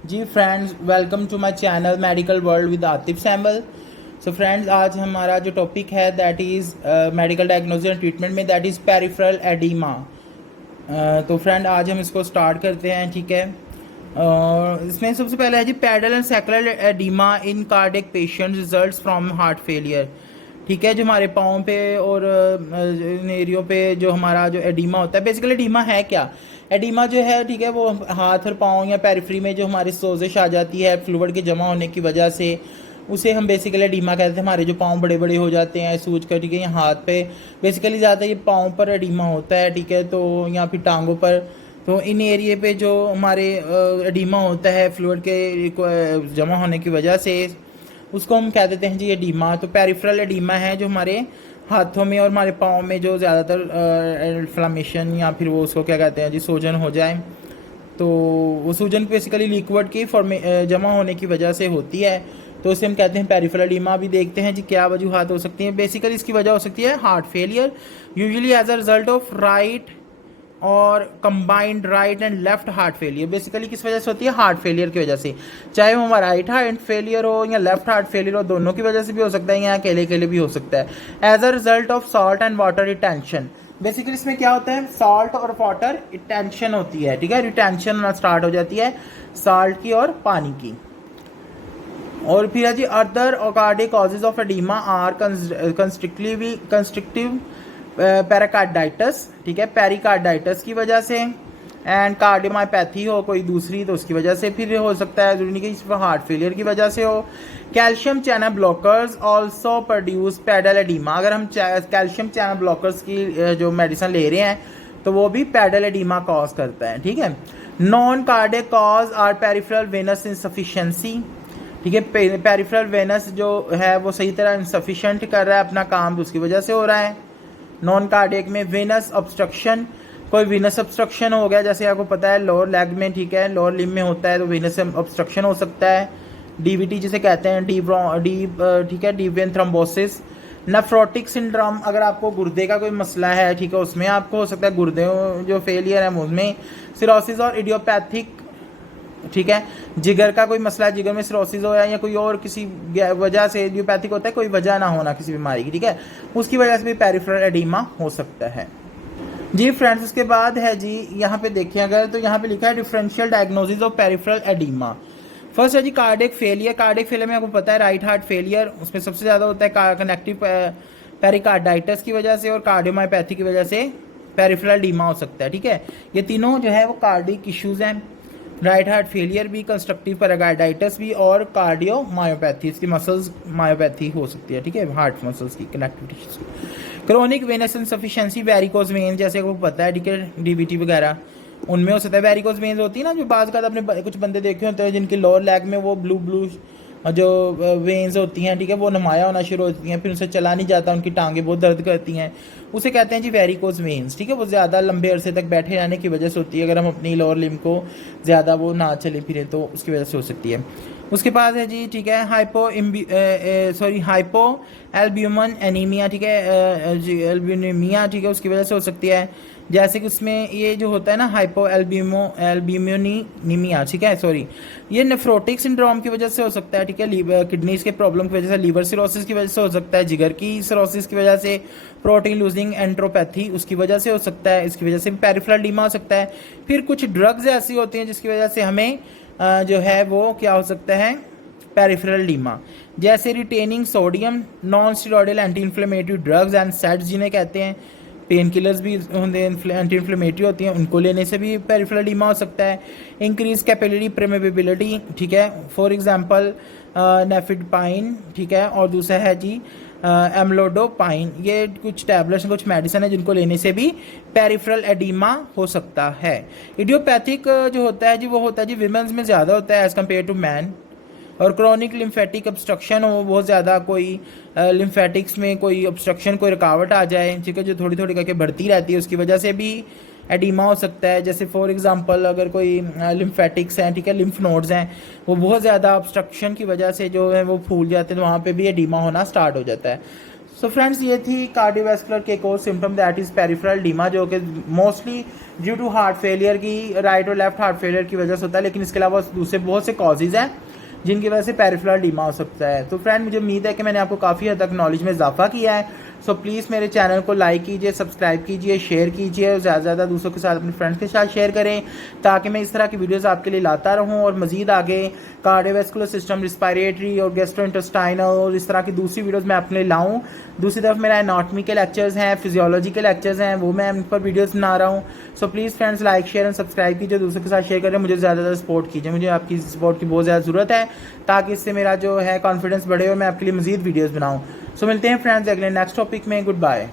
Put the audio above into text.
Ji friends, welcome to my channel medical world with Atif Sambal. So friends, आज हमारा जो topic है that is medical diagnosis and treatment में that is peripheral oedema. तो friend, आज हम इसको स्टार्ट करते हैं। ठीक है। इसमें सबसे पहले है जी pedal and sacral oedema in cardiac patient results from heart failure. ठीक है, जो हमारे पाँव पे और इन एरियो पे जो हमारा जो एडिमा होता है, बेसिकली एडिमा है क्या? एडिमा जो है, ठीक है, वो हाथ और पाँव या पेरिफ्री में जो हमारी सोजिश आ जाती है फ्लूइड के जमा होने की वजह से, उसे हम बेसिकली एडिमा कहते हैं। हमारे जो पाँव बड़े बड़े हो जाते हैं सूज कर, ठीक है, या हाथ पे बेसिकली ज़्यादा ये पाँव पर एडिमा होता है। ठीक है, तो या फिर टांगों पर, तो इन एरिए पे जो हमारे एडिमा होता है फ्लूइड के जमा होने की वजह से, उसको हम कह देते हैं जी एडीमा। तो पेरिफेरल एडीमा है जो हमारे हाथों में और हमारे पाँव में जो ज़्यादातर इन्फ्लामेशन या फिर वो उसको क्या कहते हैं जी सूजन हो जाए, तो वो सूजन बेसिकली लिक्विड की जमा होने की वजह से होती है, तो उसे हम कहते हैं पेरिफेरल एडीमा। भी देखते हैं जी क्या वजूहत हो सकती हैं। बेसिकली इसकी वजह हो सकती है heart failure, usually as a result of right और combined right and left heart failure. Basically किस वजह से होती है? हार्ट फेलियर की वजह से, चाहे वो हमारा राइट हार्ट फेलियर हो या लेफ्ट हार्ट फेलियर हो, दोनों की वजह से भी हो सकता है या अकेले अकेले भी हो सकता है। As a result of salt and water retention. Basically इसमें क्या होता है? सॉल्ट और वाटर रिटेंशन होती है। ठीक है, रिटेंशन होना स्टार्ट हो जाती है सॉल्ट की और पानी की। और फिर है जी other cardiac causes of oedema are constrictive pericarditis. ठीक है, पेरिकार्डाइटिस की वजह से, एंड कार्डियोमायोपैथी हो कोई दूसरी तो उसकी वजह से फिर हो सकता है, जरूरी नहीं कि सिर्फ हार्ट फेलियर की वजह से हो। Calcium channel blockers also produce pedal oedema. अगर हम कैल्शियम चैनल ब्लॉकर्स की जो मेडिसिन ले रहे हैं तो वो भी पेडल एडीमा कॉज करता है। ठीक है, non cardiac cause or peripheral venous insufficiency. ठीक है, पेरिफेरल वेनस जो है वो सही तरह इनसफिशिएंट कर रहा है अपना काम, तो उसकी वजह से हो रहा है। नॉन कार्डियक में वेनस ऑब्स्ट्रक्शन, कोई वेनस ऑब्स्ट्रक्शन हो गया, जैसे आपको पता है लोअर लेग में, ठीक है, लोअर लिम्ब में होता है, तो वेनस ऑब्स्ट्रक्शन हो सकता है। डीवीटी जिसे कहते हैं, ठीक है, deep vein thrombosis. Nephrotic syndrome, अगर आपको गुर्दे का कोई मसला है, ठीक है, उसमें आपको हो सकता है गुर्दे जो फेलियर है उसमें। सिरोसिस और इडियोपैथिक, ठीक है, जिगर का कोई मसला है, जिगर में सिरोसिस हो या कोई और किसी वजह से, इडियोपैथिक होता है कोई वजह ना होना किसी बीमारी की, ठीक है, उसकी वजह से भी पेरिफेरल एडीमा हो सकता है। जी फ्रेंड्स, उसके बाद है जी यहाँ पे देखिए अगर, तो यहाँ पे लिखा है differential diagnosis of peripheral oedema. First है जी कार्डियक फेलियर। कार्डियक फेलियर में आपको पता है राइट हार्ट फेलियर, उसमें सबसे ज़्यादा होता है कनेक्टिव पेरिकार्डाइटिस की वजह से और कार्डियोमायोपैथी की वजह से पेरिफेरल एडीमा हो सकता है। ठीक है, ये तीनों जो है वो कार्डिक इश्यूज हैं। राइट हार्ट फेलियर भी, कंस्ट्रक्टिव पेरिकार्डाइटिस भी और कार्डियो मायोपैथी, इसकी मसल्स मायोपैथी हो सकती है। ठीक है, हार्ट मसल्स की connectivity. Chronic venous insufficiency, varicose vein, जैसे आपको पता है, ठीक है, डीवीटी वगैरह उनमें हो सकता है। वेरिकोज वेन्स होती है ना, जो बाज़ का आपने कुछ बंदे देखे होते हैं जिनके लोअर लेग में वो ब्लू ब्लू जो वेन्स होती हैं, ठीक है, वो नुमाया होना शुरू होती हैं, फिर उनसे चला नहीं जाता, उनकी टांगें बहुत दर्द करती हैं, उसे कहते हैं जी वेरिकोज वेन्स। ठीक है, वो ज़्यादा लंबे अरसे तक बैठे रहने की वजह से होती है। अगर हम अपनी लोअर लिम्ब को ज़्यादा वो ना चले फिरे तो उसकी वजह से हो सकती है। उसके बाद है जी, ठीक है, हाइपो एल्ब्यूमिन एनीमिया, ठीक है, एल्ब्यूमिया, ठीक है, उसकी वजह से हो सकती है। जैसे कि उसमें ये जो होता है ना हाइपो एल्ब्यूमिनीमिया, ठीक है, सॉरी, ये नेफ्रोटिक सिंड्रोम की वजह से हो सकता है। ठीक है, लीवर किडनीज के प्रॉब्लम की वजह से, लीवर सिरोसिस की वजह से हो सकता है, जिगर की सिरोसिस की वजह से, प्रोटीन लूजिंग एंट्रोपैथी उसकी वजह से हो सकता है, इसकी वजह से भी पेरिफेरल एडीमा हो सकता है। फिर कुछ ड्रग्स ऐसी होती हैं जिसकी वजह से हमें जो है वो क्या हो सकता है, पेरिफेरल एडीमा, जैसे retaining sodium, non steroidal anti inflammatory drugs and sets जिन्हें कहते हैं, पेन किलर्स भी होंगे, एंटी इन्फ्लेमेटरी होती हैं, उनको लेने से भी पेरिफेरल एडीमा हो सकता है। इंक्रीज कैपिलरी परमेबिलिटी, ठीक है, फॉर एग्जांपल नेफिडपाइन, ठीक है, और दूसरा है जी एमलोडोपाइन। ये कुछ टैबलेट्स, कुछ मेडिसिन है जिनको लेने से भी पेरिफेरल एडीमा हो सकता है। इडियोपैथिक जो होता है जी, वो होता है जी विमेंस में ज़्यादा होता है एज़ कम्पेयर टू मैन। और क्रोनिक लिम्फेटिक ऑब्स्ट्रक्शन हो, बहुत ज़्यादा कोई लिम्फेटिक्स में कोई ऑब्स्ट्रक्शन, कोई रुकावट आ जाए, ठीक है, जो थोड़ी थोड़ी करके बढ़ती रहती है, उसकी वजह से भी एडीमा हो सकता है। जैसे फॉर एग्जांपल अगर कोई लिम्फेटिक्स हैं, ठीक है, लिम्फ नोड्स हैं, वो बहुत ज़्यादा ऑब्स्ट्रक्शन की वजह से जो है वो फूल जाते हैं, तो वहाँ पे भी एडीमा होना स्टार्ट हो जाता है। सो फ्रेंड्स ये थी कार्डियोवैस्कुलर के एक और symptom that is peripheral oedema, जो कि mostly due to heart failure की, राइट और लेफ्ट हार्ट फेलियर की वजह से होता है, लेकिन इसके अलावा दूसरे बहुत से कॉजेज हैं जिनकी वजह से पेरिफेरल डीमा हो सकता है। तो फ्रेंड मुझे उम्मीद है कि मैंने आपको काफ़ी हद तक नॉलेज में इजाफा किया है। सो प्लीज़ मेरे चैनल को लाइक कीजिए, सब्सक्राइब कीजिए, शेयर कीजिए और ज़्यादा से ज़्यादा दूसरों के साथ अपने फ्रेंड्स के साथ शेयर करें, ताकि मैं इस तरह की वीडियोस आपके लिए लाता रहूं और मजीद आगे कार्डियोवैस्कुलर सिस्टम, रिस्पायरेटरी और गैस्ट्रोइंटेस्टाइनल और इस तरह की दूसरी वीडियोस मैं अपने लाऊं। दूसरी तरफ मेरा एनाटॉमी के लेक्चर्स हैं, फिजियोलॉजी के लेक्चर्स हैं, वो मैं इन पर वीडियोस बना रहा हूँ। So please friends like share and subscribe कीजिए, दूसरों के साथ शेयर करें, मुझे ज़्यादा ज़्यादा सपोर्ट कीजिए, मुझे आपकी सपोर्ट की बहुत ज़्यादा ज़रूरत है, ताकि इससे मेरा जो है कॉन्फिडेंस बढ़े और मैं आपके लिए मजीद वीडियोज़ बनाऊँ। सो मिलते हैं फ्रेंड्स अगले नेक्स्ट टॉपिक में। Good bye.